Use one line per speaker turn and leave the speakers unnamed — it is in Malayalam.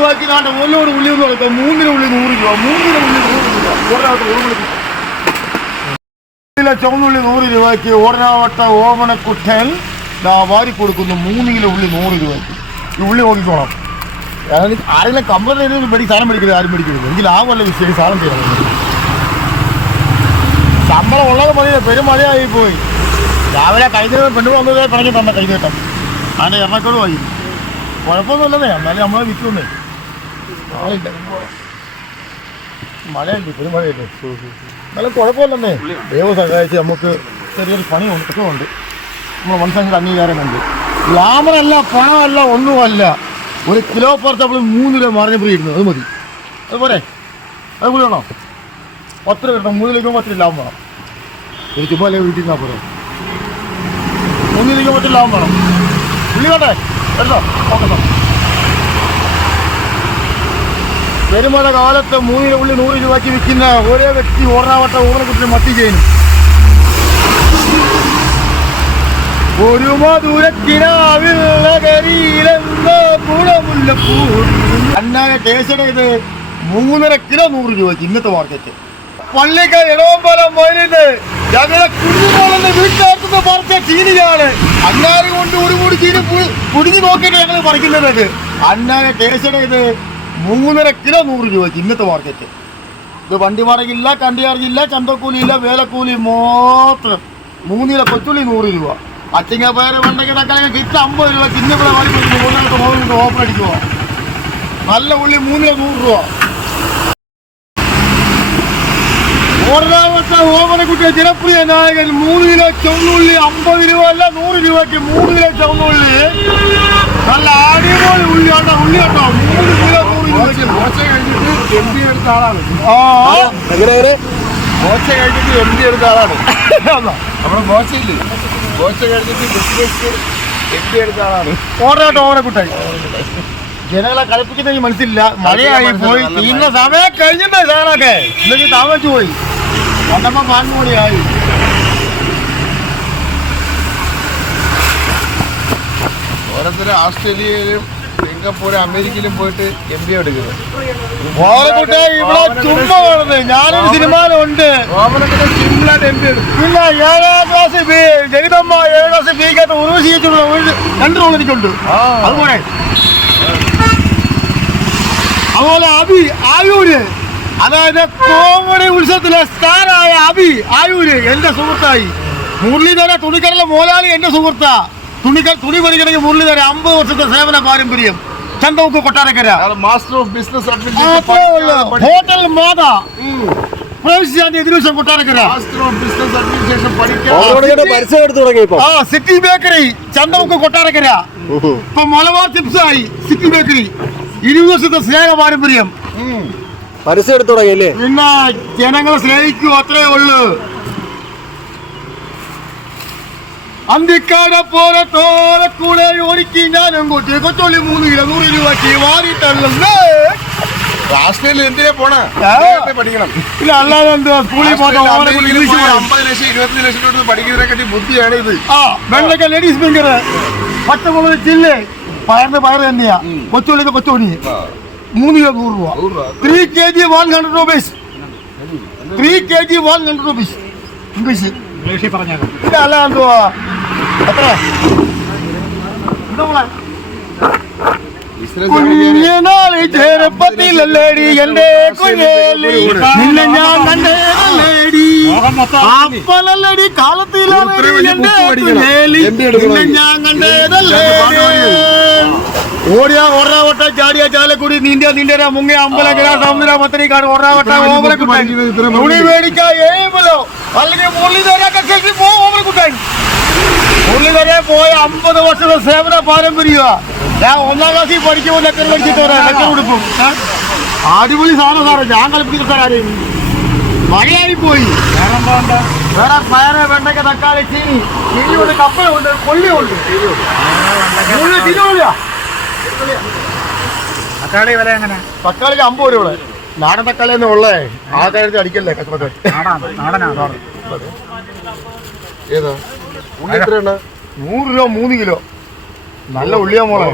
രൂപയ്ക്ക് നാണ്ട ഒന്നോട് ഉള്ളി എന്ന് കൊടുക്കാം മൂന്നിന് ഉള്ളി നൂറ് രൂപ. മൂന്നിന് ഉള്ളി നൂറ് രൂപ. ഒരാൾക്ക് കിലോ ചുവന്നുള്ളി നൂറ് രൂപയ്ക്ക് ഓടനാവട്ട ഓമനക്കുട്ടൻ വാരി കൊടുക്കുന്നു. മൂന്ന് കിലോ ഉള്ളി നൂറ് രൂപയ്ക്ക്. ഈ ഉള്ളി നോക്കിക്കോളാം അതായത് ആരെങ്കിലും കമ്പനി മേടി സാധനം മേടിക്കരുത് ആരും മേടിക്കരുത്. എനിക്ക് ലാഭമല്ല വിശ്വസിച്ച് സാധനം ചെയ്യണം ശമ്പളം ഉള്ളത് മതി പെരുമഴയായി പോയി. രാവിലെ കഴിഞ്ഞ പെണ്ണു വന്നത് പണിക്ക് തന്നെ കൈനീട്ടം അതിന്റെ എണ്ണക്കോട് പോയി കുഴപ്പമൊന്നുമില്ലെന്നേ എന്നാലും നമ്മളെ വിൽക്കുന്നേ മഴയുണ്ട് മഴയുണ്ട് പെരുമഴയുണ്ട് എന്നാലും കുഴപ്പമില്ലെന്നേ. ദൈവം സഹായിച്ച് നമുക്ക് ചെറിയൊരു പണി ഉണ്ട് നമ്മൾ മനസ്സിലാക്കി അംഗീകാരമുണ്ട്. ഗ്ലാമറല്ല പണമല്ല ഒന്നുമല്ല. ഒരു കിലോ നമ്മൾ മൂന്ന് രൂപ ഫ്രീ ഇരുന്നു അത് മതി. അതുപോലെ അത് കൂടി വേണോ? പത്ത് രൂപ കിട്ടണം. മൂന്ന് ലക്ഷം പത്ത് രൂപ ലാഭം വേണം. ഒരു ചുമ്മാ അല്ലെങ്കിൽ വീട്ടിൽ നിന്നാ പോരെ? മൂന്ന് രൂപ പത്ത് ലാഭം വേണം. പുള്ളി കേട്ടോ ഓക്കെ ഓക്കെ. പെരുമഴ കാലത്ത് മൂന്നിന് ഉള്ളിൽ നൂറ് രൂപയ്ക്ക് വിൽക്കുന്ന ഒരേ വ്യക്തി ഓർണാവട്ട ഓർണക്കുട്ടിന് മത്തി ചെയ്യുന്നു. ഒരു അന്നായ ടേസ്റ്റ് ഇത് മൂന്നര കിലോ നൂറ് രൂപയ്ക്ക് ഇന്നത്തെ മാർക്കറ്റ് പള്ളിക്കാർ ഇടവമ്പലം വയലിൽ ഞങ്ങളെ കുഞ്ഞുമോളെന്ന് വീട്ടിലാക്കുന്ന പറിച്ച ചീനിയാണ്. അന്നാര് കൊണ്ട് ഒരു കൂടി ചീനി കുടിഞ്ഞു നോക്കിയിട്ട് ഞങ്ങൾ പറിക്കുന്നത് അന്നായ ടേസ്റ്റ് ഇത് മൂന്നര കിലോ നൂറ് രൂപയ്ക്ക് ഇന്നത്തെ മാർക്കറ്റ് ഇത് വണ്ടി വാടകയില്ല ചന്തക്കൂലി ഇല്ല വേലക്കൂലി മാത്രം. മൂന്നില കൊച്ചുള്ളി നൂറ് രൂപ. അച്ചിങ്ങ പേര് വെണ്ടയ്ക്ക് തക്കാളി കിറ്റ് അമ്പത് രൂപ ചിന്നപ്പിള വാടി കൊടുക്കുന്നു മൂന്നാമത്തെ മോളിൽ ഓപ്പൺ അടിക്കുക നല്ല ഉള്ളി മൂന്നില നൂറ് രൂപ. ജനപ്രിയ നായകൻ മൂന്ന് കിലോ ചുവന്നുള്ളി അമ്പത് രൂപ അല്ല നൂറ് രൂപയ്ക്ക് മൂന്ന് കിലോ ചുവന്നുള്ളി നല്ല അടിപൊളി ഉള്ളി കേട്ടോ ഉള്ളി കേട്ടോ മൂന്ന് കിലോ നൂറ് രൂപയ്ക്ക്
മോശ കഴിഞ്ഞിട്ട് എം പി എടുത്ത ആളാണ് എങ്ങനെ എങ്ങനെ? മോശ കഴിഞ്ഞിട്ട് എം പി എടുത്ത ആളാണ്. നമ്മുടെ മോശയില്ലേ മോശ കഴിഞ്ഞിട്ട് ബിസിനസ് എം പി എടുത്ത ആളാണ്.
ഓർഡർ ഓമനക്കുട്ടായി ജനങ്ങളെ കളിപ്പിക്കുന്ന ഈ മനസ്സില്ല മഴയായി പോയി. തീർന്ന സമയം കഴിഞ്ഞിട്ടേ സാറൊക്കെ ഇല്ലെങ്കിൽ താമസിച്ചു പോയി. വന്നപ്പോ പാൻമൂടിയായി
ഓരോരുത്തർ ഓസ്ട്രേലിയയിലും സിംഗപ്പൂർ അമേരിക്കയിലും പോയിട്ട് എം ബി എടുക്കുന്നത്.
ഞാനൊരു സിനിമയിലുണ്ട്.
ഓമനൊക്കെ സിമ്പിളായിട്ട് എം പി എടുക്കും.
പിന്നെ ഏഴാം ക്ലാസ് ബി ജനിതമ്മ ഏഴാം ക്ലാസ് ബിക്കകത്ത് ഉറവശീലിച്ചുള്ള ഒരു രണ്ട് റോൾ എനിക്കുണ്ട്. അതുപോലെ. അതുപോലെ അബി ആയൂര്. അതായത് കോമഡി ഉത്സവത്തിലെ സ്റ്റാറായ അബി ആയൂര് എന്റെ സുഹൃത്തായി. മുരളീധര തുണിക്കരലെ മോലാളി എന്റെ സുഹൃത്താ. തുണിക്കൽ തുണി പറിക്കണമെങ്കിൽ മുരളീധര അമ്പത് വർഷത്തെ സേവന പാരമ്പര്യം. Chanthamukku Kottarakkara.
Master of business.
Hotel Matha. City bakery Chanthamukku Kottarakkara? ഇപ്പൊ. മലബാർ ചിപ്സ് ആയി സിറ്റി ബേക്കറി ഇരുപത് വർഷത്തെ സ്നേഹ പാരമ്പര്യം.
പരസ്യം എടുത്തു തുടങ്ങി
പിന്നെ ജനങ്ങളെ സ്നേഹിക്കൂ അത്രേ ഉള്ളൂ. അന്തിക്കാട പോലെ തോലെ കൂടെ ഓടിക്കി ഞാനും കൂട്ടി കൊച്ചോളി മൂന്ന് കിലോ നൂറ് രൂപയ്ക്ക് വാരിട്ടല്ലേ
ഓസ്ട്രേലിയ എന്തിനാ പോണേ? പഠിക്കണം.
പിന്നെ അല്ലാതെ എന്താ സ്കൂളിൽ പോകണം കൊണ്ട്
അമ്പത് ലക്ഷം ഇരുപത്തി ലക്ഷം രൂപ പഠിക്കുന്നതിനെക്കാട്ടി ബുദ്ധിയാണ് ഇത്.
ആ വെള്ളക്ക ലേഡീസ് ഫിംഗർ പച്ചമുളക് ചില്ല്. പയറിന് പയറ് തന്നെയാ. കൊച്ചുള്ളിക്ക് കൊച്ചുണി. മൂന്ന് കിലോ നൂറ് രൂപ. Three K G one hundred rupees three K G one hundred rupees English ഇംഗ്ലീഷിൽ പറഞ്ഞാൽ എന്തുവാ? കുഞ്ഞിനാളി ചെറുപ്പത്തിലല്ലേടി എന്റെ കുഞ്ഞേലി. നിന്നെ ഞാൻ കണ്ടേടി അപ്പനല്ലടി
വലിയ
എന്റെ. കുഞ്ഞേലി. നിന്നെ ഞാൻ കണ്ടേതല്ലേടി ഓടിയ ഒറാവട്ട ചാടിയ ചാലക്കുടി നീന്തിയ നിന്റെ മുങ്ങിയ അമ്പലക്കര സമുദ്ര
പഠിക്കുന്നത് ഇത്ര
തുണി
വലിയ-
മേടിക്കാൻ ഏമലോ അല്ലെങ്കിൽ മുരളീധരൊക്കെ കക്ഷി പോ ഓമലക്കുട്ടായി മുരളീധരെ പോയ അമ്പത് വർഷത്തെ സേവന പാരമ്പര്യ. ഞാൻ ഒന്നാം ക്ലാസ്സിൽ പഠിക്കുമ്പോൾ ലെറ്റർ പഠിച്ചിട്ട് വരാം കൊടുക്കും ഏ? അടിപൊളി സാധനം സാറേ ഞാൻ കളിപ്പിക്കുന്ന സാറേ മഴയായി പോയി വേറെ പയറ് വെണ്ടയ്ക്ക തക്കാളി ചീനി ചീനിയുണ്ട് കപ്പലുണ്ട് കൊള്ളിയുണ്ട്.
തക്കാളി വില എങ്ങനെ?
തക്കാളിക്ക് അമ്പത് രൂപ ഇവിടെ. നാടൻ തക്കാളി തന്നെ ഉള്ളേ. ആ കാര്യത്തിൽ അടിക്കല്ലേ
നാടാണ്? നാടനാണ്?
ഏതാ? ഉള്ളി എത്രയാണ്
നൂറ് രൂപ മൂന്ന് കിലോ. നല്ല ഉള്ളിയാ മോളെ.